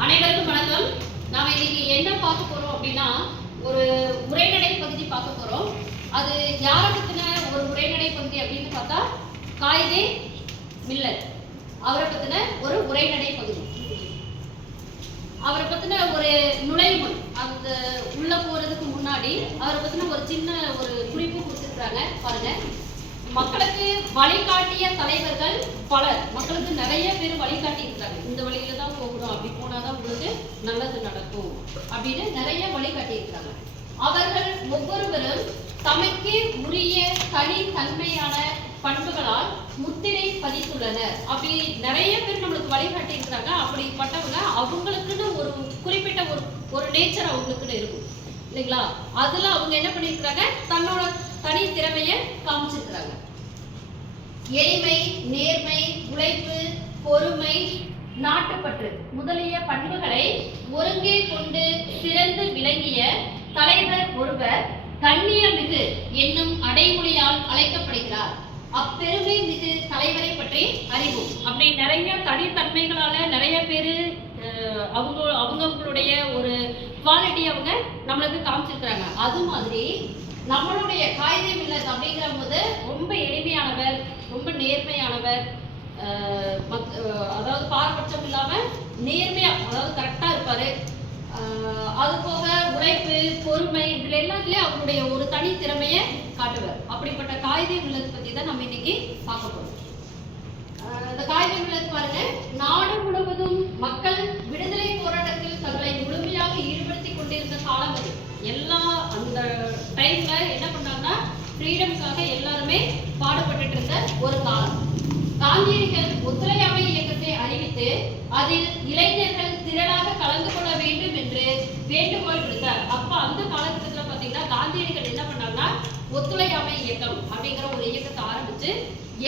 அனைவருக்கும் வணக்கம். நாம இன்னைக்கு என்ன பார்க்க போறோம் அப்படின்னா, ஒரு உரைநடை பகுதி பார்க்க போறோம். அது யாரை பத்தின ஒரு உரைநடை பகுதி அப்படின்னு பார்த்தா, காயிதே மில்லத் அவரை பத்தின ஒரு உரைநடை பகுதி. அவரை பத்தின ஒரு நுழைவுமுன், அந்த உள்ள போறதுக்கு முன்னாடி அவரை பத்தின ஒரு சின்ன ஒரு குறிப்பு கொடுத்துருக்காங்க பாருங்க. மக்களுக்கு வழிகாட்டிய தலைவர்கள் பலர், மக்களுக்கு நிறைய பேர் வழிகாட்டி இருக்காங்க. இந்த வழியில தான் போகணும், அப்படி போனாதான் உங்களுக்கு நல்லது நடக்கும் அப்படின்னு நிறைய வழிகாட்டி இருக்காங்க. அவர்கள் ஒவ்வொருவரும் தமக்கே உரிய தனித்தன்மையான பண்புகளால் முத்திரை பதித்துள்ளனர். அப்படி நிறைய பேர் நம்மளுக்கு வழிகாட்டி இருக்கிறாங்க. அப்படிப்பட்டவங்க அவங்களுக்குன்னு ஒரு குறிப்பிட்ட ஒரு நேச்சர் அவங்களுக்குன்னு இருக்கும் இல்லைங்களா? அதுல அவங்க என்ன பண்ணிருக்கிறாங்க, தன்னோட தனி திறமையை காமிச்சிருக்கிறாங்க. எளிமை, நேர்மை, உழைப்பு, பொறுமை, நாட்டுப்பற்று முதலிய பண்புகளை ஒருங்கே கொண்டு சிறந்து விளங்கிய தலைவர் ஒருவர் கண்ணியமிகு என்னும் அடைமொழியால் அழைக்கப்படுகிறார். அப்பெருமை மிகு தலைவரை பற்றி அறிவோம். அப்படி நிறைய தனித்தன்மைகளால நிறைய பேரு அவங்களுடைய ஒரு குவாலிட்டி அவங்க நம்மளுக்கு காமிச்சிருக்கிறாங்க. அது மாதிரி நம்மளுடைய காயிதே மில்லத் அப்படிங்கிற போது ரொம்ப எளிமையானவர், ரொம்ப நேர்மையானவர், அதாவது பாரபட்சம் இல்லாம நேர்மையா, அதாவது கரெக்டா இருப்பாரு. அது போக உழைப்பு, பொறுமை, இதுல எல்லாத்துலயும் அவருடைய ஒரு தனி திறமையை காட்டுவார். அப்படிப்பட்ட காயிதே மில்லத் பத்தி தான் நம்ம இன்னைக்கு பார்க்க போறோம். இந்த காயிதே மில்லத் பாருங்க, நாடு முழுவதும் மக்கள் விடுதலை போராட்டத்தில் தங்களை முழுமையாக ஈடுபடுத்திக் கொண்டிருந்த காலம் அது. எல்லா அந்த டைம்ல என்ன பண்ணாங்கன்னா, ஃப்ரீடம்காக எல்லாருமே பாடுபட்டு இருந்த ஒரு காலம். காந்தியடிகள் ஒத்துழையாமை இயக்கத்தை அறிவித்து அதில் இளைஞர்கள் திரளாக கலந்து கொள்ள வேண்டும் என்று வேண்டுகோள் விடுத்தார். அப்ப அந்த காலகட்டத்தில் பாத்தீங்கன்னா காந்தியடிகள் என்ன பண்ணாங்கன்னா, ஒத்துழையாமை இயக்கம் அப்படிங்கிற ஒரு இயக்கத்தை ஆரம்பிச்சு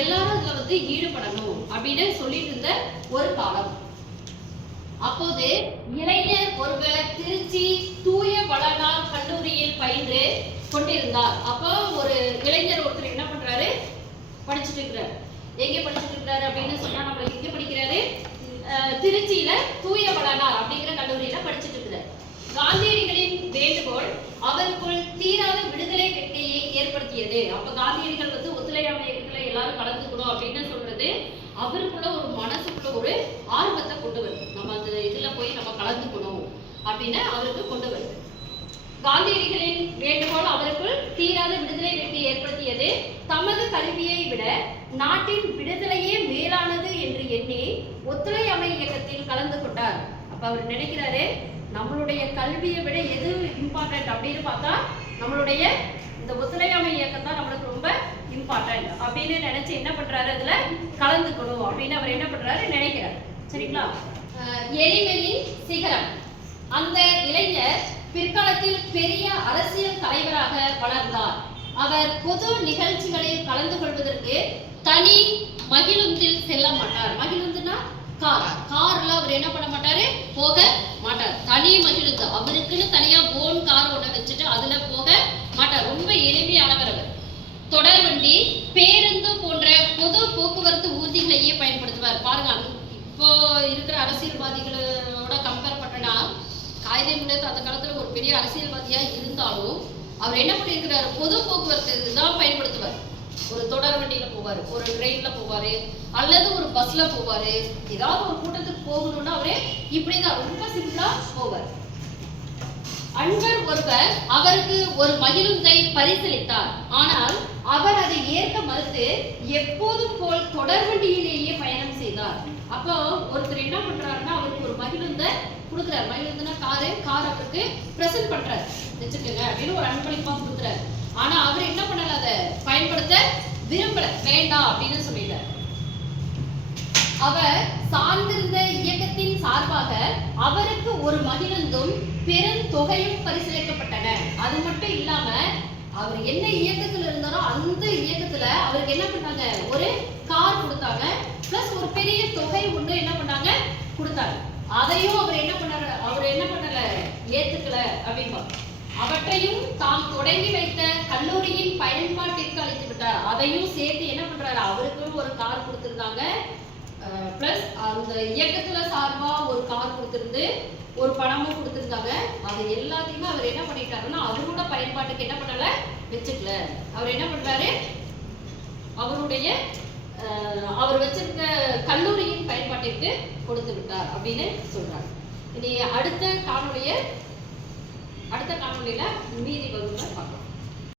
எல்லாரும் அதுல ஈடுபடணும் அப்படின்னு சொல்லிட்டு இருந்த ஒரு காலம். அப்போது இளைஞர் ஒருவர் திருச்சி தூய வளனார் கல்லூரியில் பயின்று கொண்டிருந்தார். அப்போ ஒரு இளைஞர் ஒருத்தர் என்ன பண்றாரு, படிச்சுட்டு இருக்கிறார். எங்க படிச்சுட்டு இருக்கிறாரு அப்படின்னு சொன்னா, நம்மளுக்கு எங்க படிக்கிறாரு, திருச்சியில தூய வளனார் அப்படிங்கிற கல்லூரியில படிச்சுட்டு இருக்கிறார். காந்தியடிகளின் வேண்டுகோள் அவருக்குள் தீராத விடுதலை வெற்றியை ஏற்படுத்தியது. அப்ப காந்தியடிகள் ஒத்துழையாமை இயக்கத்துல எல்லாரும் கலந்துக்கணும் அப்படின்னு சொல்றது அவருக்குள்ள ஒரு மனசுக்குள்ள ஒரு ஆர்வத்தை கொண்டு வருது. நம்ம அந்த இதுல போய் நம்ம கலந்துக்கணும் அப்படின்னு அவருக்கு கொண்டு வருது. காந்தியடிகளின் வேண்டுகோள் அவருக்குள் தீராத விடுதலை வெற்றி ஏற்படுத்தியது. தமது கல்வியை விட நாட்டின் விடுதலையே மேலானது என்று எண்ணி ஒத்துழையாமை இயக்கத்தில் கலந்து கொண்டார். அப்ப அவர் நினைக்கிறாரு, நம்மளுடைய கல்வியை விட எது இம்பார்ட்டன்ட் அப்படின்னு பார்த்தா நம்மளுடைய இந்த ஒத்துழையாமை இயக்கம் தான் நம்மளுக்கு ரொம்ப இம்பார்ட்டன்ட் அப்படின்னு நினைச்சு என்ன பண்றாரு, அதுல கலந்துக்கணும் அப்படின்னு அவர் என்ன பண்றாரு நினைக்கிறார். சரிங்களா? எளிமையின் சிகரம். அந்த இளைஞர் பிற்காலத்தில் பெரிய அரசியல் தலைவராக வளர்ந்தார். அவர் பொது நிகழ்ச்சிகளில் கலந்து கொள்வதற்கு தனி மகிழுந்தில் செல்ல மாட்டார். மகிழுந்துனா கார்ல அவர் என்ன பண்ண மாட்டாரு, போக மாட்டார். தனி மகிழுந்து, அவருக்குன்னு தனியா ஓன் கார் ஒண்ணு வச்சுட்டு அதுல போக மாட்டார். ரொம்ப எளிமையானவர் அவர். தொடர்வண்டி, பேருந்து போன்ற பொது போக்குவரத்து ஊர்திகளையே பயன்படுத்துவார். பாருங்க, இப்போ இருக்கிற அரசியல்வாதிகளோட கம்பேர் பண்ணா காயிதே மில்லத் அந்த காலத்துல ஒரு பெரிய அரசியல்வாதியா இருந்தாலும் அவர் என்ன பண்ணியிருக்கிறாரு, பொது போக்குவரத்து தான் பயன்படுத்துவார். ஒரு தொடர் வண்டியில போவாரு, ஒரு ட்ரெயின்ல போவாரு, அல்லது ஒரு பஸ்ல போவாரு. ஏதாவது ஒரு கூட்டத்துக்கு போகணும்னா அவரே இப்படிதான் ரொம்ப சிம்பிளா போவார். அன்பர் ஒருவர் அவருக்கு ஒரு மகிழுந்தை பரிசளித்தார். ஆனால் அவர் அதை ஏற்க மறுத்து எப்போதும் போல் தொடர்வண்டியிலேயே பயணம் செய்தார். அப்போ ஒருத்தர் என்ன பண்றாருன்னா, அவருக்கு ஒரு மகிழுந்தை கொடுக்குறாரு. மகிழுந்துனா கார் அவருக்கு பிரசன்ட் பண்றாரு, வச்சுக்கோங்க அப்படின்னு ஒரு அன்பளிப்பா கொடுக்குறாரு. ஆனா அவர் என்ன பண்ணல, அதை பயன்படுத்த விரும்பல, வேண்டாம் அப்படின்னு சொல்லிட்டார். அவர் சார்ந்திருந்த இயக்கத்தின் சார்பாக அவருக்கு ஒரு மகிழுந்தும் பெரும் தொகையும் பரிசீலிக்கப்பட்டன. அது மட்டும் இல்லாம அவர் என்ன இயக்கத்துல இருந்தாரோ அந்த இயக்கத்துல அவருக்கு என்ன பண்ணாங்க, ஒரு கார் கொடுத்தாங்க, பிளஸ் ஒரு பெரிய தொகை ஒண்ணு என்ன பண்ணாங்க கொடுத்தாங்க. அதையும் அவர் என்ன பண்ணல, ஏத்துக்கல அப்படின்பா. அவற்றையும் தாம் தொடங்கி வைத்த கல்லூரியின் பயன்பாட்டிற்கு அளித்து விட்டார். அதையும் சேர்த்து என்ன பண்றாரு, அவருக்கு ஒரு கார் கொடுத்திருந்தாங்க, பிளஸ் அந்த இயக்கத்துல சார்பா ஒரு கார் கொடுத்திருந்து ஒரு பணமும் கொடுத்திருந்தாங்க. அது எல்லாத்தையுமே அவர் என்ன பண்ணிட்டாருன்னா அவரோட பயன்பாட்டுக்கு என்ன பண்ணல, வச்சுக்கல. அவர் என்ன பண்றாரு, அவருடைய அவர் வச்சிருக்க கல்லூரியின் பயன்பாட்டிற்கு கொடுத்து விட்டார் அப்படின்னு சொல்றாங்க. இனி அடுத்த காணொளியில மீதி வகுப்புல பார்க்கலாம்.